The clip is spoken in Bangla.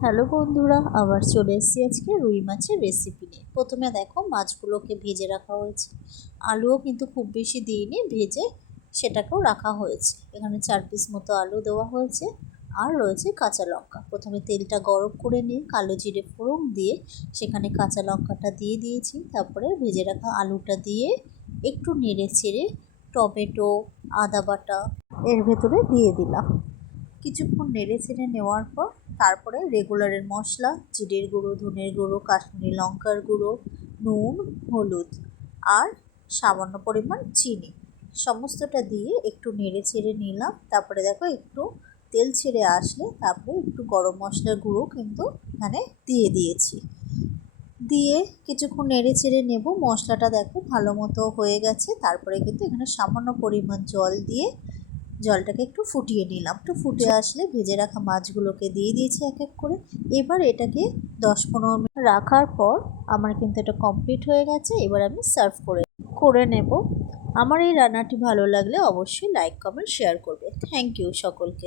হ্যালো বন্ধুরা, আবার চলে এসেছি আজকে রুই মাছের রেসিপি নিয়ে। প্রথমে দেখো মাছগুলোকে ভেজে রাখা হয়েছে। আলুও কিন্তু খুব বেশি দিইনি, ভেজে সেটাকেও রাখা হয়েছে। এখানে 4 পিস মতো আলু দেওয়া হয়েছে, আর রয়েছে কাঁচা লঙ্কা। প্রথমে তেলটা গরম করে নিয়ে কালো জিরে ফোড়ন দিয়ে সেখানে কাঁচা লঙ্কাটা দিয়ে দিয়েছি। তারপরে ভেজে রাখা আলুটা দিয়ে একটু নেড়ে চেড়ে টমেটো, আদা বাটা এর ভেতরে দিয়ে দিলাম। কিছুক্ষণ নেড়ে চেড়ে নেওয়ার পর তারপরে রেগুলারের মশলা, জিরের গুঁড়ো, ধনের গুঁড়ো, কাশ্মীরি লঙ্কার গুঁড়ো, নুন, হলুদ আর সামান্য পরিমাণ চিনি সমস্তটা দিয়ে একটু নেড়ে চেড়ে নিলাম। তারপরে দেখো একটু তেল ছেড়ে আসলে তারপরে একটু গরম মশলার গুঁড়ো কিন্তু এখানে দিয়ে দিয়েছি। দিয়ে কিছুক্ষণ নেড়ে চেড়ে নেব। মশলাটা দেখো ভালো মতো হয়ে গেছে। তারপরে কিন্তু এখানে সামান্য পরিমাণ জল দিয়ে জলটাকে একটু ফুটিয়ে নিলাম। একটু ফুটে আসলে ভেজে রাখা মাছগুলোকে দিয়ে দিয়েছি এক এক করে। এবার এটাকে 10-15 মিনিট রাখার পর আমার কিন্তু এটা কমপ্লিট হয়ে গেছে। এবার আমি সার্ভ করে নেব। আমার এই রান্নাটি ভালো লাগলে অবশ্যই লাইক, কমেন্ট, শেয়ার করবে। থ্যাংক ইউ সকলকে।